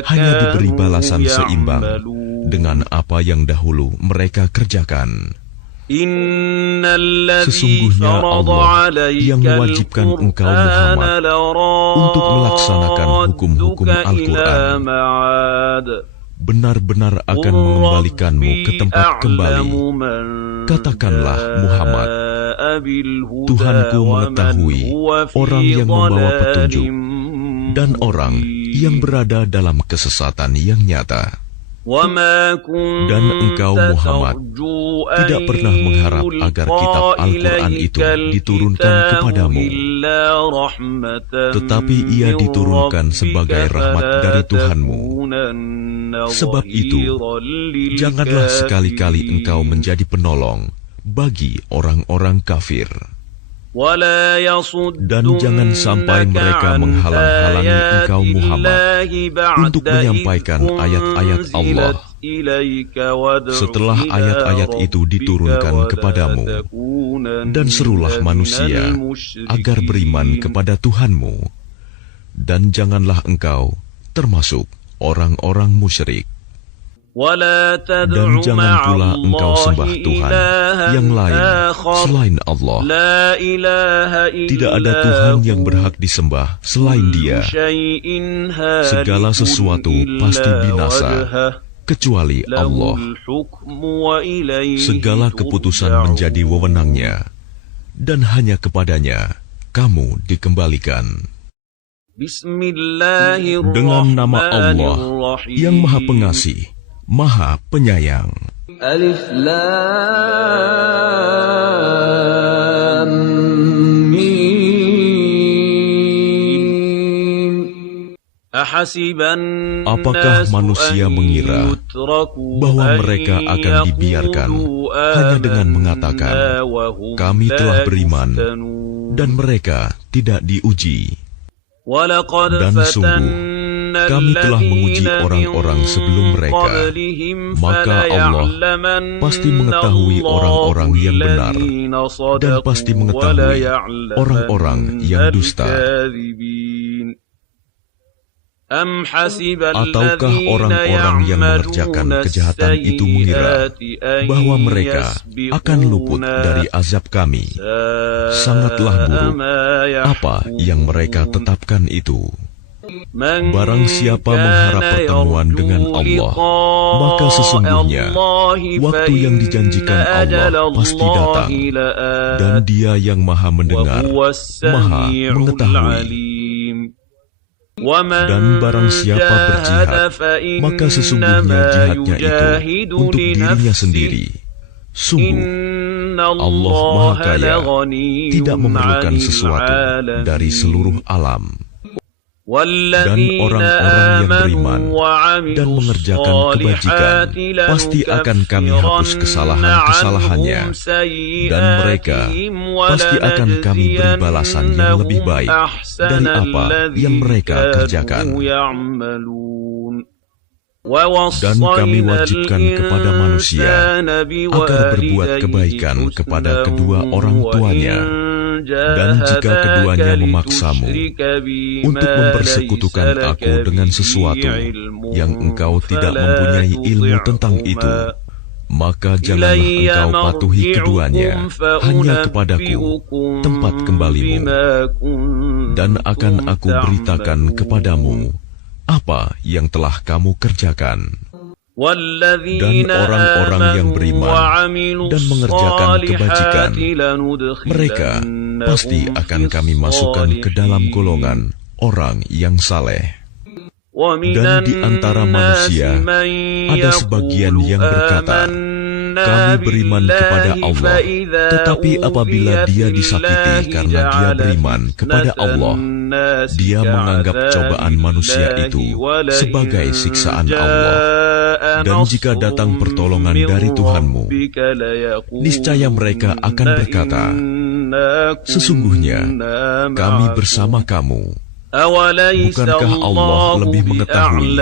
hanya diberi balasan seimbang dengan apa yang dahulu mereka kerjakan. Sesungguhnya Allah yang mewajibkan engkau Muhammad untuk melaksanakan hukum-hukum Al-Quran benar-benar akan mengembalikanmu ke tempat kembali. Katakanlah Muhammad, Tuhanku mengetahui orang yang membawa petunjuk dan orang yang berada dalam kesesatan yang nyata. Dan engkau Muhammad tidak pernah mengharap agar kitab Al-Quran itu diturunkan kepadamu, tetapi ia diturunkan sebagai rahmat dari Tuhanmu. Sebab itu, janganlah sekali-kali engkau menjadi penolong bagi orang-orang kafir. Dan jangan sampai mereka menghalang-halangi engkau Muhammad untuk menyampaikan ayat-ayat Allah setelah ayat-ayat itu diturunkan kepadamu. Dan serulah manusia agar beriman kepada Tuhanmu, dan janganlah engkau termasuk orang-orang musyrik. Dan jangan pula engkau sembah Tuhan yang lain selain Allah. Tidak ada Tuhan yang berhak disembah selain Dia. Segala sesuatu pasti binasa kecuali Allah. Segala keputusan menjadi wewenang-Nya, dan hanya kepadanya kamu dikembalikan. Dengan nama Allah yang Maha Pengasih, Maha Penyayang. Alif Lam Mim. Apakah manusia mengira bahwa mereka akan dibiarkan hanya dengan mengatakan, kami telah beriman, dan mereka tidak diuji? Dan sungguh, kami telah menguji orang-orang sebelum mereka, maka Allah pasti mengetahui orang-orang yang benar, dan pasti mengetahui orang-orang yang dusta. Ataukah orang-orang yang mengerjakan kejahatan itu mengira bahwa mereka akan luput dari azab kami? Sangatlah buruk apa yang mereka tetapkan itu. Barang siapa mengharap pertemuan dengan Allah, maka sesungguhnya waktu yang dijanjikan Allah pasti datang, dan Dia yang Maha Mendengar, Maha Mengetahui. Dan barang siapa berjihad, maka sesungguhnya jihadnya itu untuk dirinya sendiri. Sungguh, Allah Maha Kaya, tidak memerlukan sesuatu dari seluruh alam. Dan orang-orang yang beriman dan mengerjakan kebajikan pasti akan kami hapus kesalahan-kesalahannya, dan mereka pasti akan kami beri balasan yang lebih baik dari apa yang mereka kerjakan. Dan kami wajibkan kepada manusia agar berbuat kebaikan kepada kedua orang tuanya. Dan jika keduanya memaksamu untuk mempersekutukan aku dengan sesuatu yang engkau tidak mempunyai ilmu tentang itu, maka janganlah engkau patuhi keduanya, hanya kepadaku tempat kembalimu, dan akan aku beritakan kepadamu apa yang telah kamu kerjakan. Dan orang-orang yang beriman dan mengerjakan kebajikan, mereka pasti akan kami masukkan ke dalam golongan orang yang saleh. Dan di antara manusia ada sebagian yang berkata, kami beriman kepada Allah, tetapi apabila dia disakiti karena dia beriman kepada Allah, dia menganggap cobaan manusia itu sebagai siksaan Allah. Dan jika datang pertolongan dari Tuhanmu, niscaya mereka akan berkata, sesungguhnya kami bersama kamu. Bukankah Allah lebih mengetahui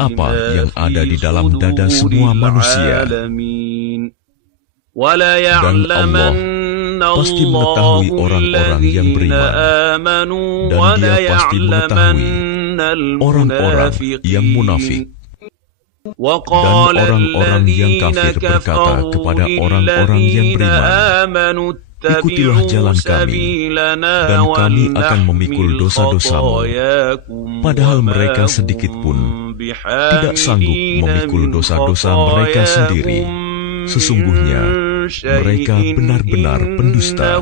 apa yang ada di dalam dada semua manusia? Dan Allah pasti mengetahui orang-orang yang beriman, dan Dia pasti mengetahui orang-orang yang munafik. Dan orang-orang yang kafir berkata kepada orang-orang yang beriman, ikutilah jalan kami, dan kami akan memikul dosa-dosamu. Padahal mereka sedikit pun tidak sanggup memikul dosa-dosa mereka sendiri. Sesungguhnya mereka benar-benar pendusta.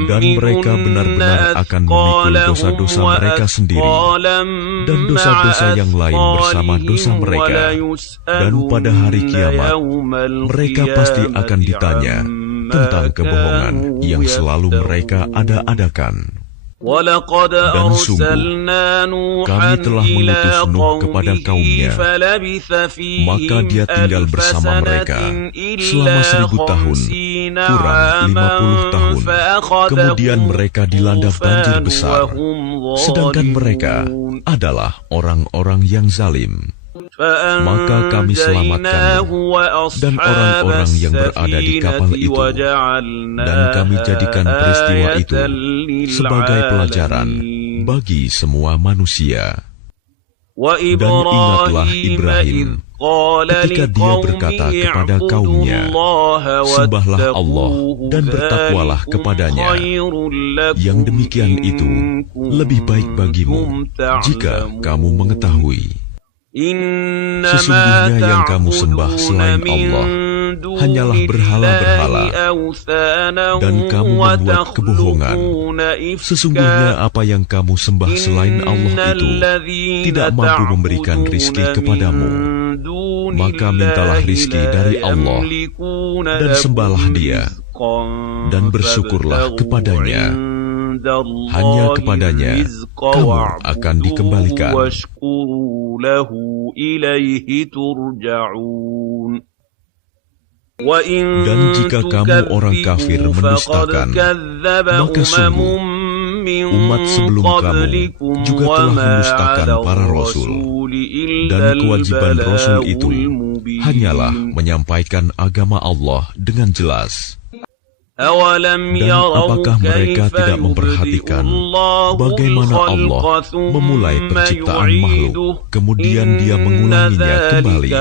Dan mereka benar-benar akan memikul dosa-dosa mereka sendiri dan dosa-dosa yang lain bersama dosa mereka. Dan pada hari kiamat, mereka pasti akan ditanya tentang kebohongan yang selalu mereka ada-adakan. Dan sungguh, kami telah mengutus Nuh kepada kaumnya, maka dia tinggal bersama mereka selama 1000 tahun, kurang 50 tahun. Kemudian mereka dilanda banjir besar, sedangkan mereka adalah orang-orang yang zalim. Maka kami selamatkan dan orang-orang yang berada di kapal itu, dan kami jadikan peristiwa itu sebagai pelajaran bagi semua manusia. Dan ingatlah Ibrahim ketika dia berkata kepada kaumnya, sembahlah Allah dan bertakwalah kepadanya. Yang demikian itu lebih baik bagimu jika kamu mengetahui. Sesungguhnya yang kamu sembah selain Allah hanyalah berhala-berhala, dan kamu membuat kebohongan. Sesungguhnya apa yang kamu sembah selain Allah itu tidak mampu memberikan rizki kepadamu. Maka mintalah rizki dari Allah, dan sembahlah Dia, dan bersyukurlah kepadanya. Hanya kepadanya kamu akan dikembalikan. Dan jika kamu orang kafir mendustakan, maka sungguh umat sebelum kamu juga telah mendustakan para rasul. Dan kewajiban rasul itu hanyalah menyampaikan agama Allah dengan jelas. Dan apakah mereka tidak memperhatikan bagaimana Allah memulai penciptaan makhluk, kemudian Dia mengulanginya kembali?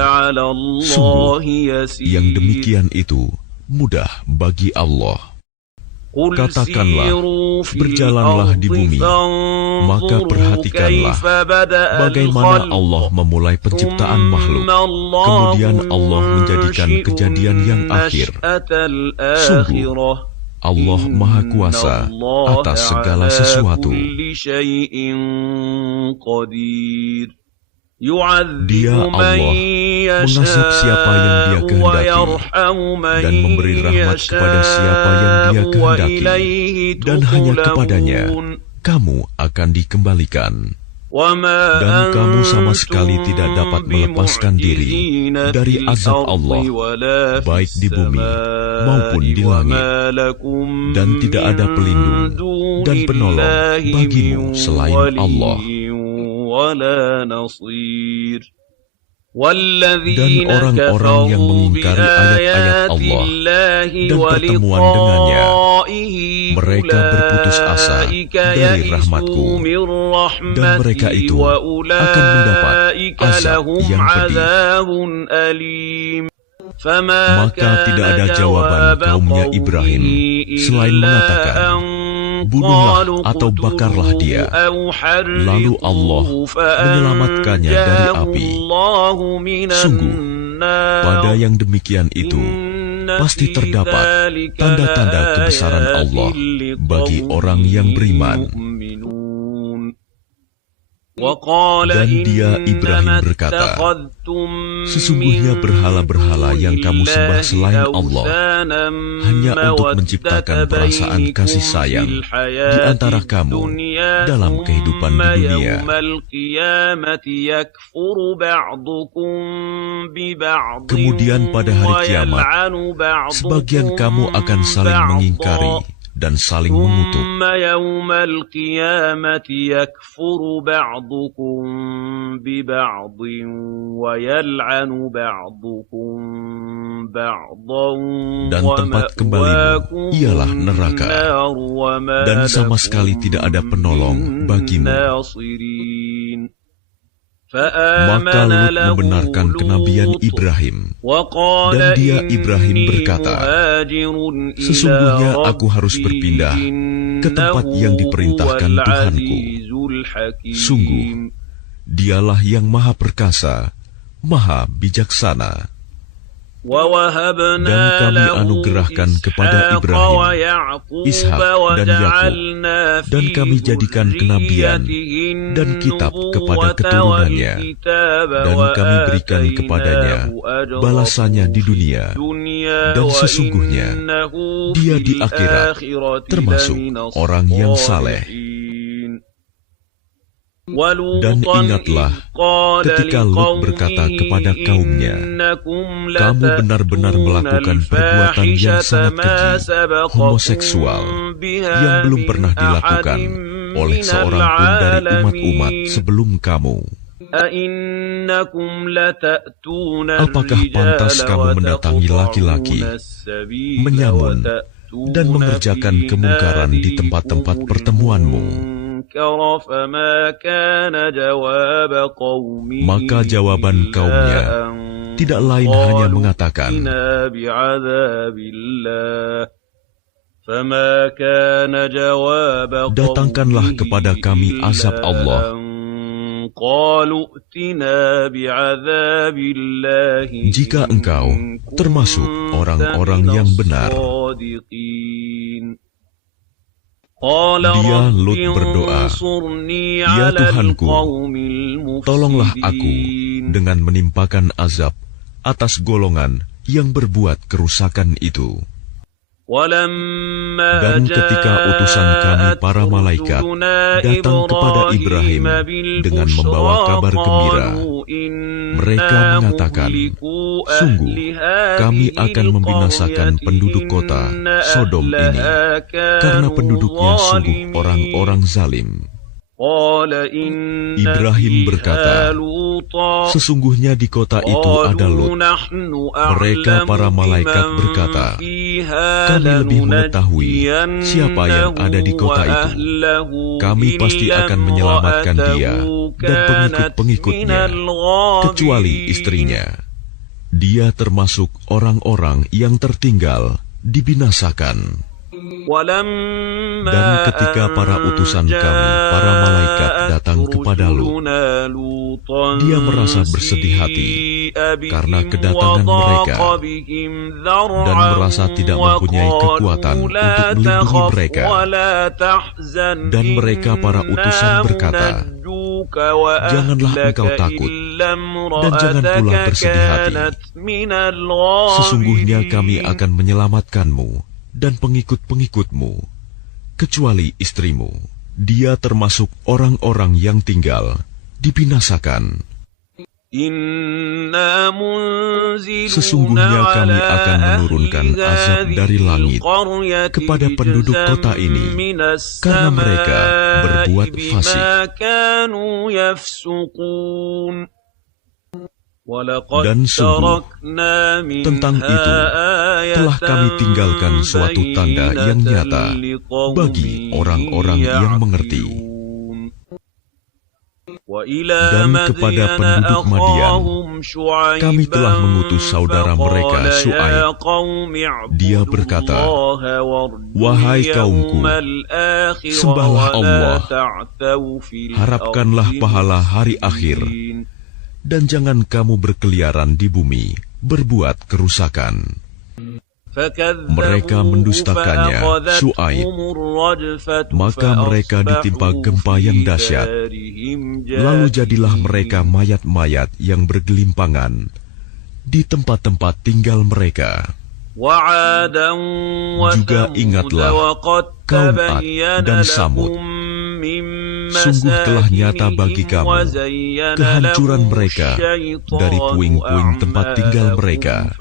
Sungguh, yang demikian itu mudah bagi Allah. Katakanlah, berjalanlah di bumi, maka perhatikanlah bagaimana Allah memulai penciptaan makhluk, kemudian Allah menjadikan kejadian yang akhir. Sungguh, Allah Maha Kuasa atas segala sesuatu. Dia Allah mengazab siapa yang Dia kehendaki, dan memberi rahmat kepada siapa yang Dia kehendaki, dan hanya kepadanya kamu akan dikembalikan. Dan kamu sama sekali tidak dapat melepaskan diri dari azab Allah, baik di bumi maupun di langit. Dan tidak ada pelindung dan penolong bagimu selain Allah. Dan orang-orang yang mengingkari ayat-ayat Allah dan pertemuan dengannya, mereka berputus asa dari rahmatku, dan mereka itu akan mendapat azab yang pedih. Maka tidak ada jawaban kaumnya Ibrahim selain mengatakan, bunuhlah atau bakarlah dia, lalu Allah menyelamatkannya dari api. Sungguh, pada yang demikian itu Pasti terdapat tanda-tanda kebesaran Allah bagi orang yang beriman. Dan dia Ibrahim berkata, sesungguhnya berhala-berhala yang kamu sembah selain Allah hanya untuk menciptakan perasaan kasih sayang di antara kamu dalam kehidupan di dunia. Kemudian pada hari kiamat, sebagian kamu akan saling mengingkari dan saling mengutuk. Dan tempat kembalimu ialah neraka, dan sama sekali tidak ada penolong bagimu. Maka Lut membenarkan kenabian Ibrahim, dan dia Ibrahim berkata, sesungguhnya aku harus berpindah ke tempat yang diperintahkan Tuhanku. Sungguh, dialah yang maha perkasa, maha bijaksana. Dan kami anugerahkan kepada Ibrahim, Ishak dan Yakub, dan kami jadikan kenabian dan kitab kepada keturunannya, dan kami berikan kepadanya balasannya di dunia, dan sesungguhnya dia di akhirat termasuk orang yang saleh. Dan ingatlah ketika Lut berkata kepada kaumnya, kamu benar-benar melakukan perbuatan yang sangat keji, homoseksual, yang belum pernah dilakukan oleh seorang pun dari umat-umat sebelum kamu. Apakah pantas kamu mendatangi laki-laki, menyamun, dan mengerjakan kemungkaran di tempat-tempat pertemuanmu? Maka jawaban kaumnya tidak lain hanya mengatakan, datangkanlah kepada kami azab Allah. Jika engkau termasuk orang-orang yang benar. Dia Lut berdoa, ya Tuhanku, tolonglah aku dengan menimpakan azab atas golongan yang berbuat kerusakan itu. Dan ketika utusan kami para malaikat datang kepada Ibrahim dengan membawa kabar gembira, mereka mengatakan, sungguh kami akan membinasakan penduduk kota Sodom ini, karena penduduknya sungguh orang-orang zalim. Ibrahim berkata, sesungguhnya di kota itu ada Lut. Mereka para malaikat berkata, kami lebih mengetahui siapa yang ada di kota itu. Kami pasti akan menyelamatkan dia dan pengikut-pengikutnya, kecuali istrinya. Dia termasuk orang-orang yang tertinggal, dibinasakan. Dan ketika para utusan kami, para malaikat datang kepada Lut, dia merasa bersedih hati karena kedatangan mereka, dan merasa tidak mempunyai kekuatan untuk melindungi mereka. Dan mereka para utusan berkata, janganlah engkau takut, dan jangan pula bersedih hati. Sesungguhnya kami akan menyelamatkanmu dan pengikut-pengikutmu, kecuali istrimu. Dia termasuk orang-orang yang tinggal, dibinasakan. Sesungguhnya kami akan menurunkan azab dari langit kepada penduduk kota ini, karena mereka berbuat fasik. Dan sungguh, tentang itu telah kami tinggalkan suatu tanda yang nyata bagi orang-orang yang mengerti. Dan kepada penduduk Madian, kami telah mengutus saudara mereka Syuaib. Dia berkata, wahai kaumku, sembahlah Allah, harapkanlah pahala hari akhir, dan jangan kamu berkeliaran di bumi, berbuat kerusakan. Mereka mendustakannya, Syuaib, maka mereka ditimpa gempa yang dahsyat. Lalu jadilah mereka mayat-mayat yang bergelimpangan di tempat-tempat tinggal mereka. Juga ingatlah kaum Ad dan Samud. Sungguh telah nyata bagi kamu kehancuran mereka dari puing-puing tempat tinggal mereka.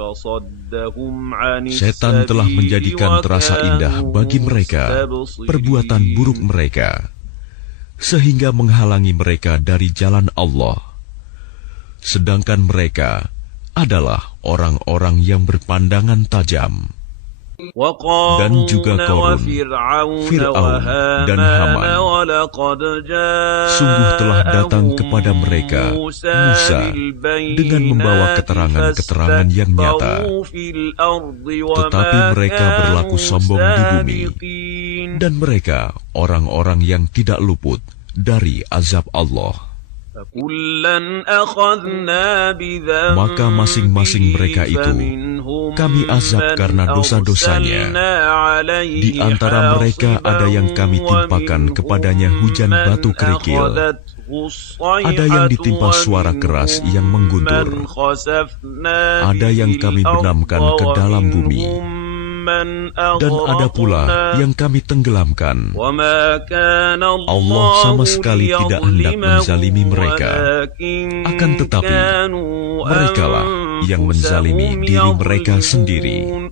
Setan telah menjadikan terasa indah bagi mereka perbuatan buruk mereka, sehingga menghalangi mereka dari jalan Allah. Sedangkan mereka adalah orang-orang yang berpandangan tajam. Dan juga Qarun, Fir'aun, dan Haman. Sungguh telah datang kepada mereka Musa dengan membawa keterangan-keterangan yang nyata. Tetapi mereka berlaku sombong di bumi, dan mereka orang-orang yang tidak luput dari azab Allah. Maka masing-masing mereka itu kami azab karena dosa-dosanya. Di antara mereka ada yang kami timpakan kepadanya hujan batu kerikil. Ada yang ditimpa suara keras yang mengguntur. Ada yang kami benamkan ke dalam bumi. Dan ada pula yang kami tenggelamkan. Allah sama sekali tidak hendak menzalimi mereka. Akan tetapi, merekalah yang menzalimi diri mereka sendiri.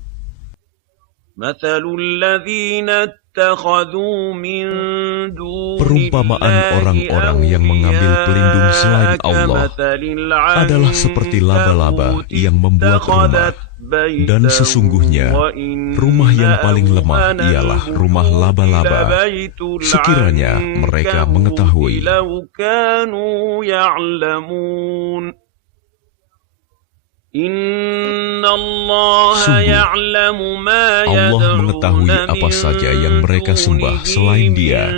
Perumpamaan orang-orang yang mengambil pelindung selain Allah adalah seperti laba-laba yang membuat rumah. Dan sesungguhnya, rumah yang paling lemah ialah rumah laba-laba, sekiranya mereka mengetahui. Sungguh, Allah mengetahui apa saja yang mereka sembah selain Dia,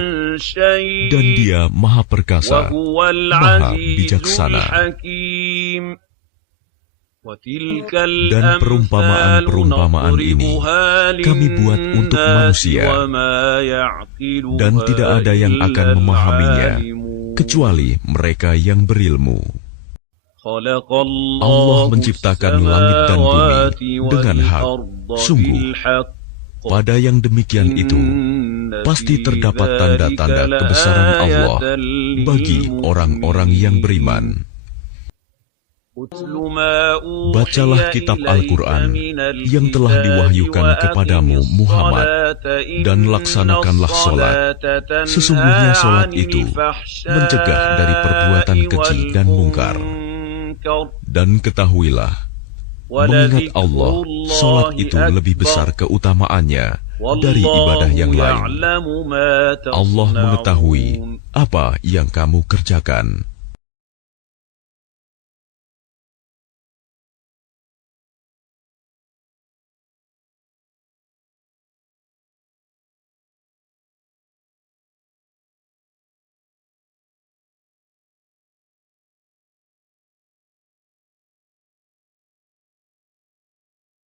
dan Dia Maha Perkasa, Maha Bijaksana. Dan perumpamaan-perumpamaan ini kami buat untuk manusia, dan tidak ada yang akan memahaminya kecuali mereka yang berilmu. Allah menciptakan langit dan bumi dengan hak. Sungguh, pada yang demikian itu pasti terdapat tanda-tanda kebesaran Allah bagi orang-orang yang beriman. Bacalah kitab Al-Quran yang telah diwahyukan kepadamu Muhammad, dan laksanakanlah sholat. Sesungguhnya sholat itu mencegah dari perbuatan keji dan mungkar. Dan ketahuilah, mengingat Allah, sholat itu lebih besar keutamaannya dari ibadah yang lain. Allah mengetahui apa yang kamu kerjakan.